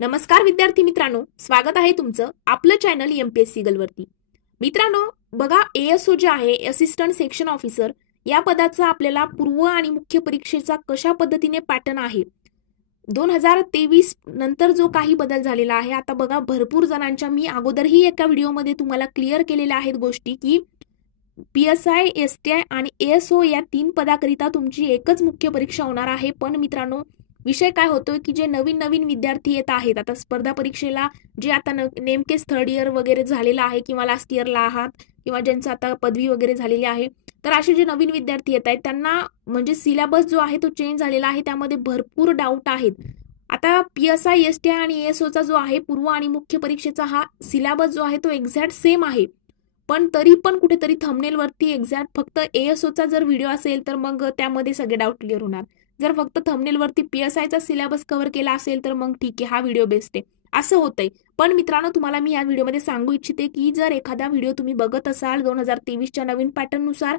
नमस्कार विद्यार्थी मित्रांनो, स्वागत आहे तुमचं आपलं चॅनल एमपीएससी गर्लवरती. मित्रांनो बघा, एएसओ जे आहे असिस्टंट सेक्शन ऑफिसर या पदाचा आपल्याला पूर्व आणि मुख्य परीक्षेचा कशा पद्धतीने पॅटर्न आहे 2023 नंतर जो काही बदल झालेला आहे. आता बघा, भरपूर जणांच्या मी अगोदरही एका व्हिडिओमध्ये तुम्हाला क्लिअर केलेल्या आहेत गोष्टी की PSI, STI आणि एएसओ या 3 पदाकरिता तुमची एकच मुख्य परीक्षा होणार आहे. पण मित्रांनो, विषय काय होतोय की जे नवीन नवीन विद्यार्थी येत आहेत आता स्पर्धा परीक्षेला, जे आता नेमकेच थर्ड इयर वगैरे झालेला आहे किंवा लास्ट इयरला आहात किंवा ज्यांचं आता पदवी वगैरे झालेली आहे, तर असे जे नवीन विद्यार्थी येत आहेत त्यांना म्हणजे सिलेबस जो आहे तो चेंज झालेला आहे. त्यामध्ये भरपूर डाऊट आहेत. आता PSI, STI आणि एएसओचा जो आहे पूर्व आणि मुख्य परीक्षेचा हा सिलेबस जो आहे तो एक्झॅक्ट सेम आहे. पण तरी पण कुठेतरी थंबनेलवरती एक्झॅक्ट फक्त एएसओचा जर व्हिडिओ असेल तर मग त्यामध्ये सगळे डाऊट क्लिअर होणार. जर फक्त थंबनेलवरती PSIचा सिलेबस कव्हर केला असेल तर मग ठीक आहे, हा व्हिडिओ बेस्ट आहे, असं होतंय. पण मित्रांनो, तुम्हाला मी या व्हिडिओमध्ये सांगू इच्छिते की जर एखादा व्हिडिओ तुम्ही बघत असाल 2023च्या नवीन पॅटर्ननुसार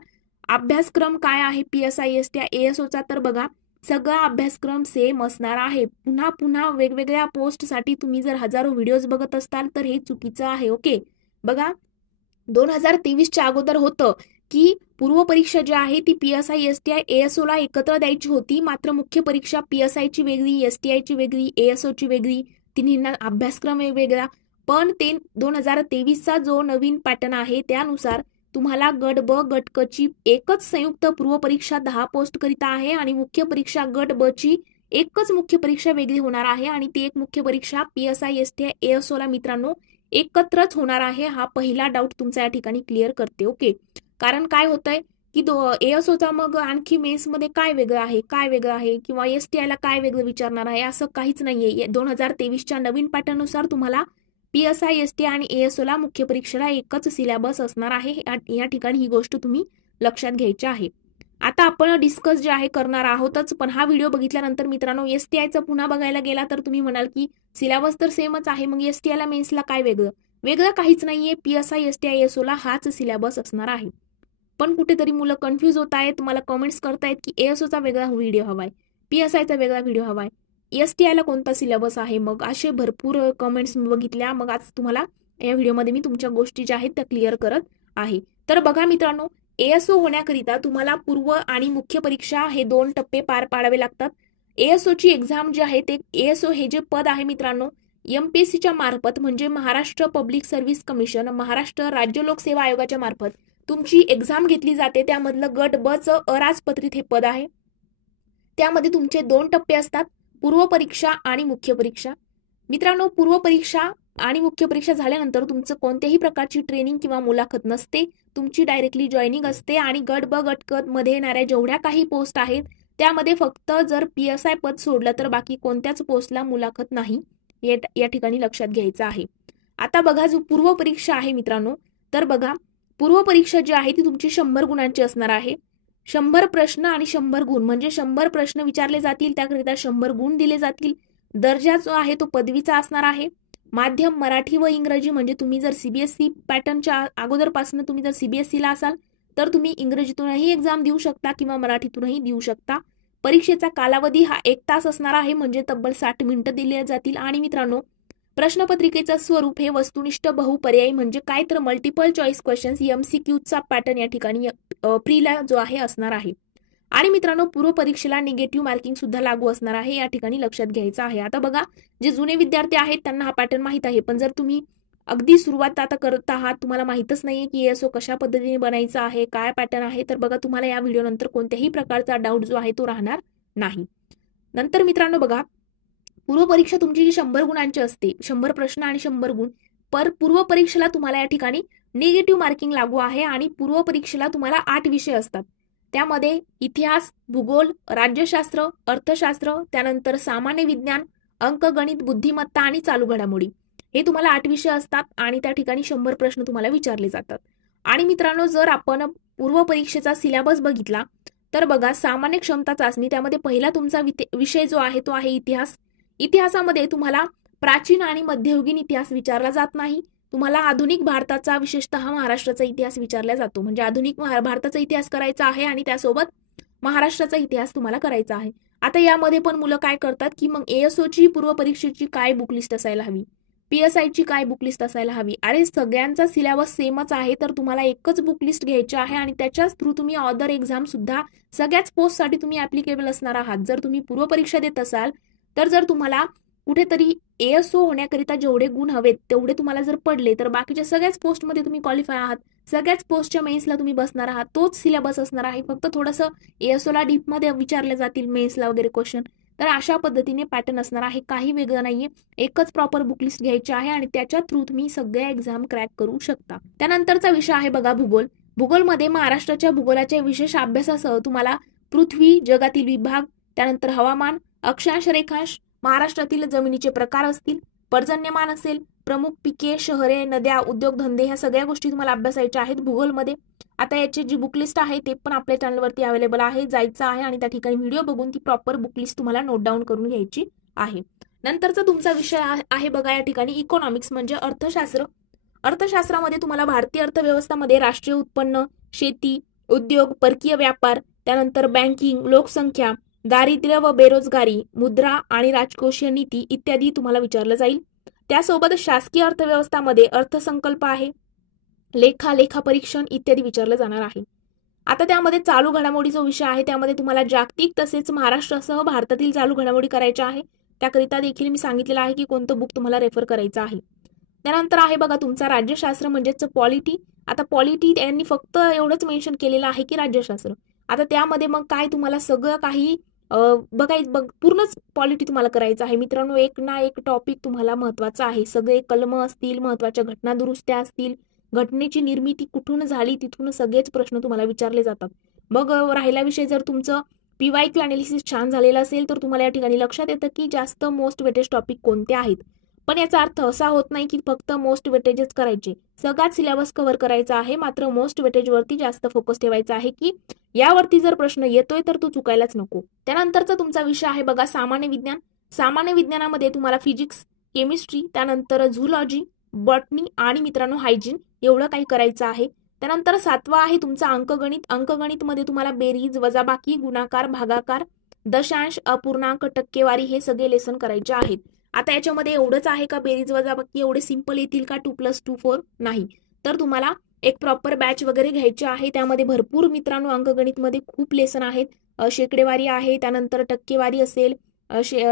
अभ्यासक्रम काय आहे PSI, STI, एएसओचा, तर बघा सगळा अभ्यासक्रम सेम असणार आहे. पुन्हा पुन्हा वेगवेगळ्या पोस्टसाठी तुम्ही जर हजारो व्हिडिओज बघत असताल तर हे चुकीचं आहे. ओके, बघा 2023च्या अगोदर होतं की पूर्व परीक्षा जी आहे ती PSI, STI, एएसओ ला एकत्र द्यायची होती. मात्र मुख्य परीक्षा PSI ची वेगळी, STI ची वेगळी, एएसओ ची वेगळी, तिन्हींना अभ्यासक्रम वेगवेगळा. पण ते 2023चा जो नवीन पॅटर्न आहे त्यानुसार तुम्हाला गट ब गट क ची एकच संयुक्त पूर्व परीक्षा 10 पोस्ट करिता आहे आणि मुख्य परीक्षा गट ब ची एकच मुख्य परीक्षा वेगळी होणार आहे आणि ती एक मुख्य परीक्षा PSI, STI, एएसओ ला मित्रांनो एकत्रच होणार आहे. हा पहिला डाऊट तुमचा या ठिकाणी क्लिअर करते. ओके, कारण काय होतंय की एएसओचा मग आणखी मेन्समध्ये काय वेगळं आहे किंवा STI ला काय वेगळं विचारणार आहे, असं काहीच नाहीये. 2023च्या नवीन पॅटर्ननुसार तुम्हाला PSI, STI आणि एएसओ ला मुख्य परीक्षेला एकच सिलेबस असणार आहे. या ठिकाणी ही गोष्ट तुम्ही लक्षात घ्यायची आहे. आता आपण डिस्कस जे आहे करणार आहोतच, पण हा व्हिडिओ बघितल्यानंतर मित्रांनो STIचं पुन्हा बघायला गेला तर तुम्ही म्हणाल की सिलेबस तर सेमच आहे, मग STI ला मेन्सला काय वेगळं काहीच नाहीये. PSI, STI, एएसओ ला हाच सिलेबस असणार आहे. पण कुठेतरी मुलं कन्फ्यूज होत आहेत, मला कमेंट्स करतायत की एएसओचा वेगळा व्हिडिओ हवाय, PSIचा वेगळा व्हिडिओ हवाय, STI ला कोणता सिलेबस आहे. मग असे भरपूर कमेंट्स मी बघितल्या. मग आज तुम्हाला या व्हिडिओमध्ये मी तुमच्या गोष्टी ज्या आहेत त्या क्लिअर करत आहे. तर बघा मित्रांनो, एएसओ होण्याकरिता तुम्हाला पूर्व आणि मुख्य परीक्षा हे 2 टप्पे पार पाडावे लागतात. एएसओ ची एक्झाम जी आहे ते एएसओ हे जे पद आहे मित्रांनो एमपीएससीच्या मार्फत म्हणजे Maharashtra public service commission, Maharashtra राज्य लोकसेवा आयोगाच्या मार्फत तुमची एक्झाम घेतली जाते. त्यामधलं गट ब चं अराजपत्रित हे पद आहे. त्यामध्ये तुमचे 2 टप्पे असतात, पूर्व परीक्षा आणि मुख्य परीक्षा. मित्रांनो, पूर्व परीक्षा आणि मुख्य परीक्षा झाल्यानंतर तुमचं कोणत्याही प्रकारची ट्रेनिंग किंवा मुलाखत नसते. तुमची डायरेक्टली जॉईनिंग असते आणि गट ब गट क मध्ये येणाऱ्या जेवढ्या काही पोस्ट आहेत त्यामध्ये फक्त जर PSI पद सोडलं तर बाकी कोणत्याच पोस्टला मुलाखत नाही. या ठिकाणी लक्षात घ्यायचं आहे. आता बघा, जो पूर्व परीक्षा आहे मित्रांनो, तर बघा पूर्व परीक्षा जी आहे ती तुमची 100 गुणांची असणार आहे. 100 प्रश्न आणि 100 गुण, म्हणजे 100 प्रश्न विचारले जातील, त्याकरिता 100 गुण दिले जातील. दर्जा जो आहे तो पदवीचा असणार आहे. माध्यम मराठी व इंग्रजी, म्हणजे तुम्ही जर CBSE पॅटर्नच्या अगोदरपासून तुम्ही जर CBSE ला असाल तर तुम्ही इंग्रजीतूनही एक्झाम देऊ शकता किंवा मराठीतूनही देऊ शकता. परीक्षेचा कालावधी हा 1 तास असणार आहे, म्हणजे तब्बल 60 मिनिटं दिली जातील. आणि मित्रांनो, प्रश्नपत्रिकेचं स्वरूप हे वस्तुनिष्ठ बहुपर्यायी, म्हणजे काय तर मल्टिपल चॉईस क्वेश्चन्स MCQचा पॅटर्न या ठिकाणी प्रीला जो आहे असणार आहे. आणि मित्रांनो, पूर्व परीक्षेला निगेटिव्ह मार्किंग सुद्धा लागू असणार आहे, या ठिकाणी लक्षात घ्यायचं आहे. आता बघा, जे जुने विद्यार्थी आहेत त्यांना हा पॅटर्न माहित आहे, पण जर तुम्ही अगदी सुरुवात आता करत आहात, तुम्हाला माहितच नाहीये की एएसओ कशा पद्धतीने बनायचा आहे, काय पॅटर्न आहे, तर बघा तुम्हाला या व्हिडिओ नंतर कोणत्याही प्रकारचा डाऊट जो आहे तो राहणार नाही. नंतर मित्रांनो बघा, पूर्व परीक्षा तुमची जी 100 गुणांची असते, 100 प्रश्न आणि 100 गुण, पर पूर्व परीक्षेला तुम्हाला या ठिकाणी निगेटिव्ह मार्किंग लागू आहे. आणि पूर्व परीक्षेला तुम्हाला 8 विषय असतात. त्यामध्ये इतिहास, भूगोल, राज्यशास्त्र, अर्थशास्त्र, त्यानंतर सामान्य विज्ञान, अंकगणित, बुद्धिमत्ता आणि चालू घडामोडी, हे तुम्हाला 8 विषय असतात आणि त्या ठिकाणी 100 प्रश्न तुम्हाला विचारले जातात. आणि मित्रांनो, जर आपण पूर्व परीक्षेचा सिलेबस बघितला तर बघा, सामान्य क्षमता चाचणी, त्यामध्ये पहिला तुमचा विषय जो आहे तो आहे इतिहास. इतिहासामध्ये तुम्हाला प्राचीन आणि मध्ययुगीन इतिहास विचारला जात नाही. तुम्हाला आधुनिक भारताचा, विशेषतः महाराष्ट्राचा इतिहास विचारला जातो, म्हणजे आधुनिक भारताचा इतिहास करायचा आहे आणि त्यासोबत महाराष्ट्राचा इतिहास तुम्हाला करायचा आहे. आता यामध्ये पण मुलं काय करतात की मग एएसओची पूर्व परीक्षेची काय बुक लिस्ट असायला हवी, पीएसआयची काय बुक लिस्ट असायला हवी. अरे सगळ्यांचा सिलेबस सेमच आहे, तर तुम्हाला एकच बुक लिस्ट घ्यायची आहे आणि त्याच्याच थ्रू तुम्ही अदर एक्झाम सुद्धा सगळ्याच पोस्टसाठी तुम्ही ऍप्लिकेबल असणार आहात. जर तुम्ही पूर्व परीक्षा देत असाल तर जर तुम्हाला कुठेतरी एएसओ होण्याकरिता जेवढे गुण हवेत तेवढे तुम्हाला जर पडले तर बाकीच्या सगळ्याच पोस्टमध्ये तुम्ही क्वालिफाय आहात, सगळ्याच पोस्टच्या मेन्सला तुम्ही बसणार आहात. तोच सिलेबस असणार आहे, फक्त थोडंसं एएसओला डीपमध्ये विचारले जातील मेन्सला वगैरे क्वेश्चन. तर अशा पद्धतीने पॅटर्न असणार आहे, काही वेगळं नाहीये. एकच प्रॉपर बुक लिस्ट घ्यायची आहे आणि त्याच्या थ्रू तुम्ही सगळ्या एक्झाम क्रॅक करू शकता. त्यानंतरचा विषय आहे बघा भूगोल. भूगोलमध्ये महाराष्ट्राच्या भूगोलाच्या विशेष अभ्यासासह तुम्हाला पृथ्वी, जगातील विभाग, त्यानंतर हवामान, अक्षांश, रेखांश, महाराष्ट्रातील जमिनीचे प्रकार असतील, पर्जन्यमान असेल, प्रमुख पिके, शहरे, नद्या, उद्योगधंदे ह्या सगळ्या गोष्टी तुम्हाला अभ्यासायच्या आहेत भूगोलमध्ये. आता याची जी बुक लिस्ट आहे ते पण आपल्या चॅनलवरती अवेलेबल आहे, जायचं आहे आणि त्या ठिकाणी व्हिडिओ बघून ती प्रॉपर बुक लिस्ट तुम्हाला नोट डाऊन करून घ्यायची आहे. नंतरचा तुमचा विषय आहे बघा या ठिकाणी इकॉनॉमिक्स म्हणजे अर्थशास्त्र. अर्थशास्त्रामध्ये तुम्हाला भारतीय अर्थव्यवस्थामध्ये राष्ट्रीय उत्पन्न, शेती, उद्योग, परकीय व्यापार, त्यानंतर बँकिंग, लोकसंख्या, दारिद्र्य व बेरोजगारी, मुद्रा आणि राजकोषीय नीती इत्यादी तुम्हाला विचारलं जाईल. त्यासोबत शासकीय अर्थव्यवस्थामध्ये अर्थसंकल्प आहे, लेखा, लेखापरीक्षण इत्यादी विचारलं जाणार आहे. आता त्यामध्ये चालू घडामोडी जो विषय आहे त्यामध्ये तुम्हाला जागतिक तसेच महाराष्ट्रासह भारतातील चालू घडामोडी करायच्या आहे. त्याकरिता देखील मी सांगितलेलं आहे की कोणतं बुक तुम्हाला रेफर करायचं आहे. त्यानंतर आहे बघा तुमचा राज्यशास्त्र म्हणजेच पॉलिटी. आता पॉलिटी यांनी फक्त एवढंच मेन्शन केलेलं आहे की राज्यशास्त्र. आता त्यामध्ये मग काय तुम्हाला सगळं काही पूर्णच पॉलिटी तुम्हाला करायचं आहे मित्रांनो. एक ना एक टॉपिक तुम्हाला महत्वाचा आहे. सगळे कलम असतील, महत्वाच्या घटना दुरुस्त्या असतील, घटनेची निर्मिती कुठून झाली तिथून सगळेच प्रश्न तुम्हाला विचारले जातात. मग राहिला विषय जर तुमचं पीवायक्यू अनालिसिस छान झालेलं असेल तर तुम्हाला या ठिकाणी लक्षात येतं की जास्त मोस्ट वेटेज टॉपिक कोणते आहेत. पण याचा अर्थ असा होत नाही की फक्त मोस्ट वेटेजेस करायचे, सगळाच सिलेबस कव्हर करायचा आहे. मात्र मोस्ट वेटेज वरती जास्त फोकस ठेवायचा आहे की यावरती जर प्रश्न येतोय तर तो चुकायलाच नको. त्यानंतरचा तुमचा विषय आहे बघा सामान्य विज्ञान. सामान्य विज्ञानामध्ये तुम्हाला फिजिक्स, केमिस्ट्री, त्यानंतर झूलॉजी, बॉटनी आणि मित्रांनो हायजीन एवढं काही करायचं आहे. त्यानंतर 7वा आहे तुमचा अंकगणित. अंकगणितमध्ये तुम्हाला बेरीज, वजाबाकी, गुणाकार, भागाकार, दशांश, अपूर्णांक, टक्केवारी हे सगळे लेसन करायचे आहेत. आता याच्यामध्ये एवढंच आहे का बेरीज वजाबाकी एवढे सिंपल येतील का 2+2 4? नाही. तर तुम्हाला एक प्रॉपर बॅच वगैरे घ्यायची आहे. त्यामध्ये भरपूर मित्रांनो अंकगणितमध्ये खूप लेसन आहेत. शेकडेवारी आहे, त्यानंतर टक्केवारी असेल,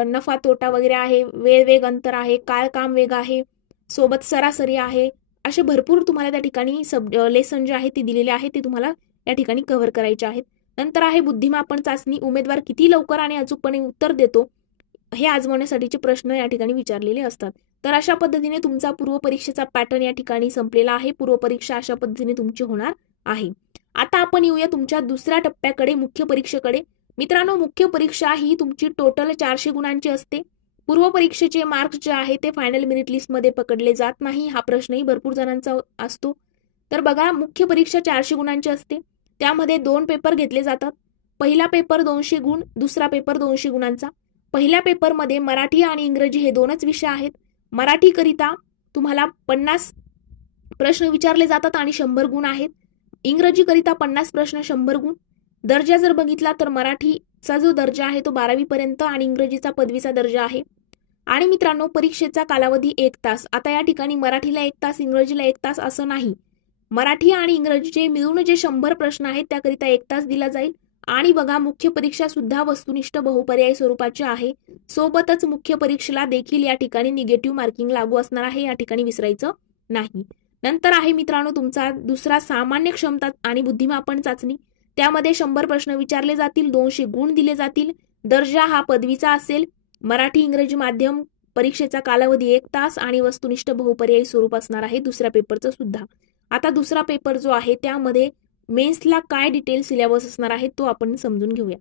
नफा तोटा वगैरे आहे, वेळ वेग अंतर आहे, काळ काम वेग आहे, सोबत सरासरी आहे. असे भरपूर तुम्हाला त्या ठिकाणी लेसन जे आहे ते दिलेले आहे ते तुम्हाला या ठिकाणी कव्हर करायचे आहेत. नंतर आहे बुद्धिमापन चाचणी. उमेदवार किती लवकर आणि अचूकपणे उत्तर देतो हे आजमावण्यासाठीचे प्रश्न या ठिकाणी विचारलेले असतात. तर अशा पद्धतीने तुमचा पूर्व परीक्षेचा पॅटर्न या ठिकाणी संपलेला आहे. पूर्व परीक्षा अशा पद्धतीने तुमची होणार आहे. आता आपण येऊया तुमच्या दुसऱ्या टप्प्याकडे, मुख्य परीक्षेकडे. मित्रांनो मुख्य परीक्षा ही तुमची टोटल 400 गुणांची असते. पूर्व परीक्षेचे मार्क्स जे आहे ते फायनल मेरिट लिस्ट मध्ये पकडले जात नाही. हा प्रश्नही भरपूर जणांचा असतो. तर बघा मुख्य परीक्षा 400 गुणांची असते. त्यामध्ये 2 पेपर घेतले जातात. पहिला पेपर 200 गुण, दुसरा पेपर 200 गुणांचा. पहिल्या पेपरमध्ये मराठी आणि इंग्रजी हे 2च विषय आहेत. मराठी करिता तुम्हाला 50 प्रश्न विचारले जातात आणि 100 गुण आहेत. इंग्रजी करिता 50 प्रश्न 100 गुण. दर्जा जर बघितला तर मराठीचा जो दर्जा आहे तो 12वी पर्यंत आणि इंग्रजीचा पदवीचा दर्जा आहे. आणि मित्रांनो परीक्षेचा कालावधी 1 तास. आता या ठिकाणी मराठीला 1 तास, इंग्रजीला 1 तास असं नाही. मराठी आणि इंग्रजीचे मिळून जे 100 प्रश्न आहेत त्याकरिता 1 तास दिला जाईल. आणि बघा मुख्य परीक्षा सुद्धा वस्तुनिष्ठ बहुपर्यायी स्वरूपाची आहे. सोबतच मुख्य परीक्षेला देखील या ठिकाणी निगेटिव्ह मार्किंग लागू असणार आहे, या ठिकाणी विसरायचं नाही. नंतर आहे मित्रांनो तुमचा दुसरा सामान्य क्षमता आणि बुद्धिमापन चाचणी. त्यामध्ये 100 प्रश्न विचारले जातील, 200 गुण दिले जातील. दर्जा हा पदवीचा असेल. मराठी इंग्रजी माध्यम परीक्षेचा कालावधी 1 तास आणि वस्तुनिष्ठ बहुपर्यायी स्वरूप असणार आहे दुसऱ्या पेपरचं सुद्धा. आता दुसरा पेपर जो आहे त्यामध्ये मेन्सला काय डिटेल सिलेबस असणार आहे तो आपण समजून घेऊया.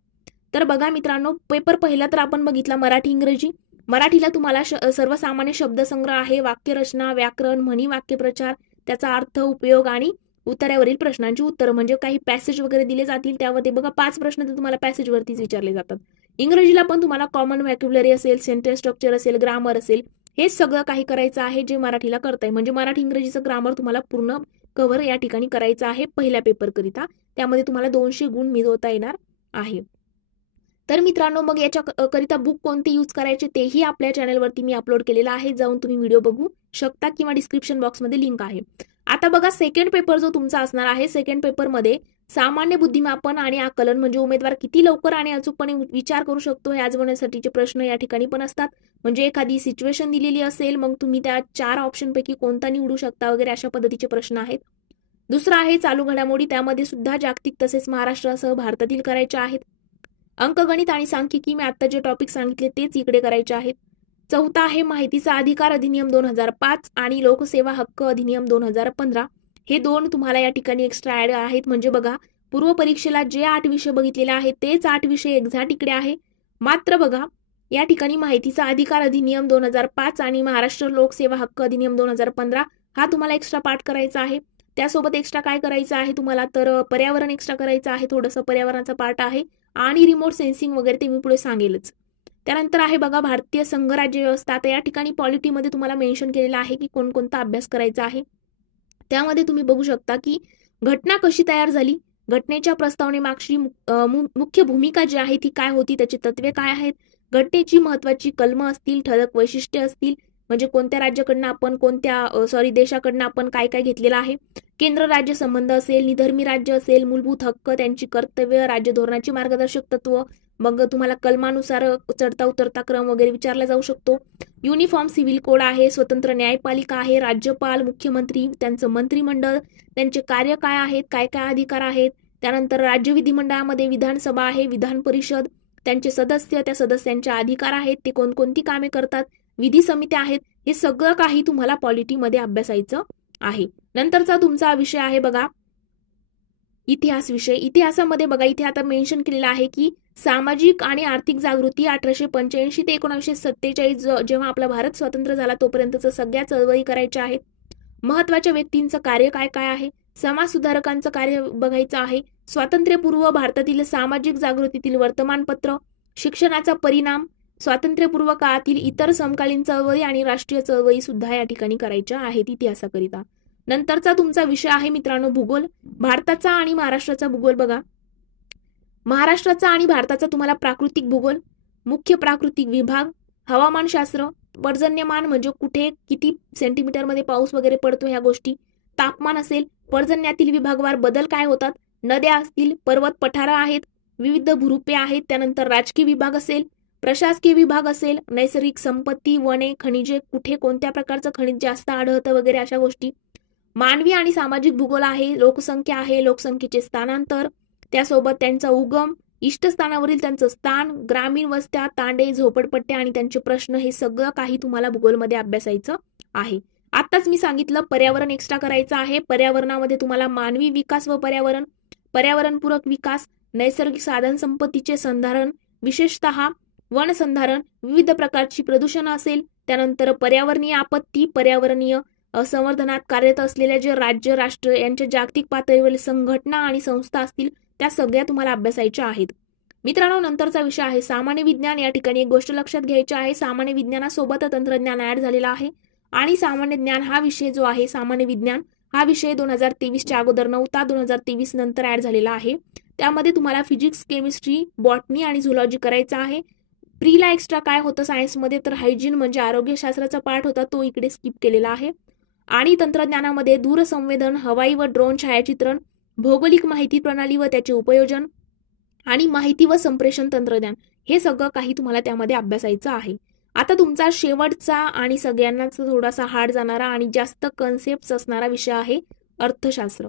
तर बघा मित्रांनो पेपर पहिला तर आपण बघितला मराठी इंग्रजी. मराठीला तुम्हाला सर्वसामान्य शब्दसंग्रह आहे, वाक्यरचना, व्याकरण, म्हणी, वाक्यप्रचार, त्याचा अर्थ, उपयोग आणि उत्तरावरील प्रश्नांची उत्तर म्हणजे काही पॅसेज वगैरे दिले जातील. त्यामध्ये बघा 5 प्रश्न तर तुम्हाला पॅसेज वरतीच विचारले जातात. इंग्रजीला पण तुम्हाला कॉमन व्हॅक्युलरी असेल, सेंटेन्स स्ट्रक्चर असेल, ग्रामर असेल, हे सगळं काही करायचं आहे जे मराठीला करताय. म्हणजे मराठी इंग्रजीचं ग्रामर तुम्हाला पूर्ण कव्हर या ठिकाणी करायचं आहे पहिल्या पेपर करिता. त्यामध्ये तुम्हाला 200 गुण मिळवता येणार आहे. तर मित्रांनो, मग याच्या करिता बुक कोणते यूज करायचे तेही आपल्या चॅनलवरती मी अपलोड केलेला आहे, जाऊन तुम्ही व्हिडिओ बघू शकता किंवा डिस्क्रिप्शन बॉक्समध्ये लिंक आहे. आता बघा, सेकंड पेपर जो तुमचा असणार आहे, सेकंड पेपरमध्ये सामान्य बुद्धिमापन आणि आकलन म्हणजे उमेदवार किती लवकर आणि अचूकपणे विचार करू शकतो हे आजमावण्यासाठीचे प्रश्न या ठिकाणी पण असतात. म्हणजे एखादी सिच्युएशन दिलेली असेल, मग तुम्ही त्या 4 ऑप्शनपैकी कोणता निवडू शकता वगैरे अशा पद्धतीचे प्रश्न आहेत. दुसरा आहे चालू घडामोडी, त्यामध्ये सुद्धा जागतिक तसेच महाराष्ट्रासह भारतातील करायच्या आहेत. अंकगणित आणि सांख्यिकी, मी आता जे टॉपिक सांगितले तेच इकडे करायचे आहेत. चौथा आहे माहितीचा अधिकार अधिनियम 2005 आणि लोकसेवा हक्क अधिनियम 2015. हे 2 तुम्हाला या ठिकाणी एक्स्ट्रा ऍड आहेत. म्हणजे बघा, पूर्व परीक्षेला जे 8 विषय बघितलेले आहेत तेच 8 विषय एक्झॅक्ट इकडे आहे. मात्र बघा, या ठिकाणी माहितीचा अधिकार अधिनियम 2005 आणि महाराष्ट्र लोकसेवा हक्क अधिनियम 2015 हा तुम्हाला एक्स्ट्रा पाठ करायचा आहे. त्यासोबत एक्स्ट्रा काय करायचं आहे तुम्हाला, तर पर्यावरण एक्स्ट्रा करायचं आहे, थोडंसं पर्यावरणाचा पार्ट आहे आणि रिमोट सेन्सिंग वगैरे ते मी पुढे सांगेलच. त्यानंतर आहे बघा भारतीय संघराज्य व्यवस्था. आता या ठिकाणी पॉलिटीमध्ये तुम्हाला मेन्शन केलेलं आहे की कोणकोणता अभ्यास करायचा आहे. त्यामध्ये तुम्ही बघू शकता की घटना कशी तयार झाली, घटनेच्या प्रस्तावनेमागची मुख्य भूमिका जी आहे ती काय होती, त्याची तत्वे काय आहेत, घटनेची महत्वाची कलमं असतील, ठळक वैशिष्ट्ये असतील, म्हणजे कोणत्या राज्याकडनं आपण देशाकडनं आपण काय काय घेतलेलं आहे, केंद्र राज्य संबंध असेल, निधर्मी राज्य असेल, मूलभूत हक्क, त्यांची कर्तव्य, राज्य धोरणाची मार्गदर्शक तत्व, मग तुम्हाला कलमानुसार चढता उतरता क्रम वगैरे विचारला जाऊ शकतो. युनिफॉर्म सिव्हिल कोड आहे, स्वतंत्र न्यायपालिका आहे, राज्यपाल, मुख्यमंत्री, त्यांचं मंत्रिमंडळ, त्यांचे कार्य काय आहेत, काय काय अधिकार आहेत. त्यानंतर राज्य विधिमंडळामध्ये विधानसभा आहे, विधान परिषद, त्यांचे सदस्य, त्या सदस्यांचे अधिकार आहेत, ते कोणकोणती कामे करतात, विधी समित्या आहेत. हे सगळं काही तुम्हाला पॉलिटीमध्ये अभ्यासायचं आहे. नंतरचा तुमचा विषय आहे बघा इतिहास विषय. इतिहासामध्ये बघा इथे आता मेन्शन केलेलं आहे की सामाजिक आणि आर्थिक जागृती 1885 ते 1947 जेव्हा आपला भारत स्वतंत्र झाला तोपर्यंतचं सगळ्या चळवळी करायच्या आहेत. महत्वाच्या व्यक्तींचं कार्य काय काय आहे, समाज सुधारकांचं कार्य बघायचं आहे, स्वातंत्र्यपूर्व भारतातील सामाजिक जागृतीतील वर्तमानपत्र, शिक्षणाचा परिणाम, स्वातंत्र्यपूर्व काळातील इतर समकालीन चळवळी आणि राष्ट्रीय चळवळी सुद्धा या ठिकाणी करायच्या आहेत इतिहासाकरिता. नंतरचा तुमचा विषय आहे मित्रांनो भूगोल. भारताचा आणि महाराष्ट्राचा भूगोल बघा. महाराष्ट्राचा आणि भारताचा तुम्हाला प्राकृतिक भूगोल, मुख्य प्राकृतिक विभाग, हवामानशास्त्र, पर्जन्यमान म्हणजे कुठे किती सेंटीमीटरमध्ये पाऊस वगैरे पडतो ह्या गोष्टी, तापमान असेल, पर्जन्यातील विभागवार बदल काय होतात, नद्या असतील, पर्वत पठारा आहेत, विविध भूरूपे आहेत, त्यानंतर राजकीय विभाग असेल, प्रशासकीय विभाग असेल, नैसर्गिक संपत्ती, वने, खनिजे, कुठे कोणत्या प्रकारचं खनिज जास्त आढळतं वगैरे अशा गोष्टी, मानवी आणि सामाजिक भूगोल आहे, लोकसंख्या आहे, लोकसंख्येचे स्थानांतर, त्यासोबत त्यांचा उगम, इष्टस्थानावरील त्यांचं स्थान, ग्रामीण वस्त्या, तांडे, झोपडपट्ट्या आणि त्यांचे प्रश्न, हे सगळं काही तुम्हाला भूगोलमध्ये अभ्यासायचं आहे. आताच मी सांगितलं पर्यावरण एक्स्ट्रा करायचं आहे. पर्यावरणामध्ये तुम्हाला मानवी विकास व पर्यावरण, पर्यावरणपूरक विकास, नैसर्गिक साधन संपत्तीचे संधारण, विशेषतः वन संधारण, विविध प्रकारची प्रदूषण असेल, त्यानंतर पर्यावरणीय आपत्ती, पर्यावरणीय संवर्धनात कार्यरत असलेल्या जे राज्य राष्ट्र यांच्या जागतिक पातळीवरील संघटना आणि संस्था असतील त्या सगळ्या तुम्हाला अभ्यासायच्या आहेत. मित्रांनो, नंतरचा विषय आहे सामान्य विज्ञान. या ठिकाणी एक गोष्ट लक्षात घ्यायची आहे, सामान्य विज्ञानासोबत तंत्रज्ञान ऍड झालेला आहे आणि सामान्य ज्ञान हा विषय जो आहे, सामान्य विज्ञान हा विषय 2023च्या अगोदर नव्हता, 2023 नंतर ऍड झालेला आहे. त्यामध्ये तुम्हाला फिजिक्स, केमिस्ट्री, बॉटनी आणि झुलॉजी करायचा आहे. प्रीला एक्स्ट्रा काय होतं सायन्समध्ये, तर हायजीन म्हणजे आरोग्यशास्त्राचा पार्ट होता, तो इकडे स्किप केलेला आहे. आणि तंत्रज्ञानामध्ये दूरसंवेदन, हवाई व ड्रोन छायाचित्रण, भौगोलिक माहिती प्रणाली व त्याचे उपयोजन आणि माहिती व संप्रेषण तंत्रज्ञान, हे सगळं काही तुम्हाला त्यामध्ये अभ्यासायचं आहे. आता तुमचा शेवटचा आणि सगळ्यांनाच थोडासा हार्ड जाणारा आणि जास्त कन्सेप्ट असणारा विषय आहे अर्थशास्त्र.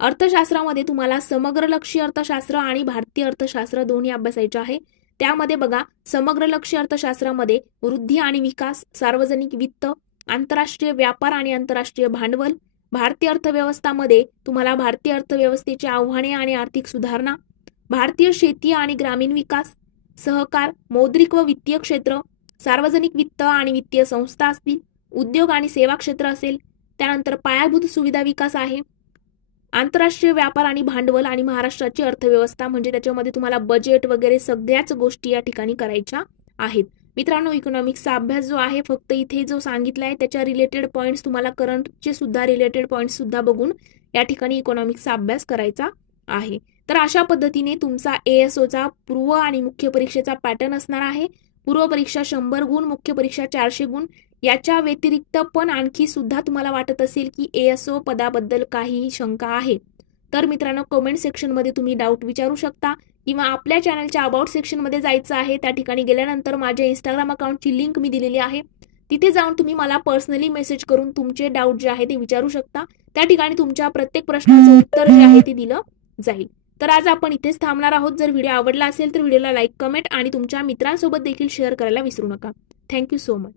अर्थशास्त्रामध्ये तुम्हाला समग्रलक्षी अर्थशास्त्र आणि भारतीय अर्थशास्त्र दोन्ही अभ्यासायचे आहे. त्यामध्ये बघा, समग्रलक्षी अर्थशास्त्रामध्ये वृद्धी आणि विकास, सार्वजनिक वित्त, आंतरराष्ट्रीय व्यापार आणि आंतरराष्ट्रीय भांडवल, भारतीय अर्थव्यवस्थामध्ये तुम्हाला भारतीय अर्थव्यवस्थेची आव्हाने आणि आर्थिक सुधारणा, भारतीय शेती आणि ग्रामीण विकास, सहकार, मौद्रिक व वित्तीय क्षेत्र, सार्वजनिक वित्त आणि वित्तीय संस्था असतील, उद्योग आणि सेवा क्षेत्र असेल, त्यानंतर पायाभूत सुविधा विकास आहे, आंतरराष्ट्रीय व्यापार आणि भांडवल आणि महाराष्ट्राची अर्थव्यवस्था, म्हणजे त्याच्यामध्ये तुम्हाला बजेट वगैरे सगळ्याच गोष्टी या ठिकाणी करायच्या आहेत. मित्रांनो, इकॉनॉमिक्सचा अभ्यास जो आहे फक्त इथे जो सांगितला आहे त्याच्या रिलेटेड पॉईंट्स तुम्हाला करंटचे सुद्धा रिलेटेड पॉईंट्स सुद्धा बघून या ठिकाणी इकॉनॉमिक्सचा अभ्यास करायचा आहे. तर अशा पद्धतीने तुमचा ASOचा पूर्व आणि मुख्य परीक्षेचा पॅटर्न असणार आहे. पूर्व परीक्षा 100 गुण, मुख्य परीक्षा 400 गुण. याच्या व्यतिरिक्त पण आणखी सुद्धा तुम्हाला वाटत असेल की ASO पदाबद्दल काही शंका आहे, तर मित्रांनो कमेंट सेक्शनमध्ये तुम्ही डाऊट विचारू शकता किंवा आपल्या चॅनलच्या अबाउट सेक्शनमध्ये जायचं आहे. त्या ठिकाणी गेल्यानंतर माझ्या इंस्टाग्राम अकाउंटची लिंक मी दिलेली आहे. तिथे जाऊन तुम्ही मला पर्सनली मेसेज करून तुमचे डाऊट जे आहे ते विचारू शकता. त्या ठिकाणी तुमच्या प्रत्येक प्रश्नाचं उत्तर जे आहे ते दिलं जाईल. तर आज आपण इथेच थांबणार आहोत. जर व्हिडिओ आवडला असेल तर व्हिडिओला लाईक, कमेंट आणि तुमच्या मित्रांसोबत देखील शेअर करायला विसरू नका. Thank you so much.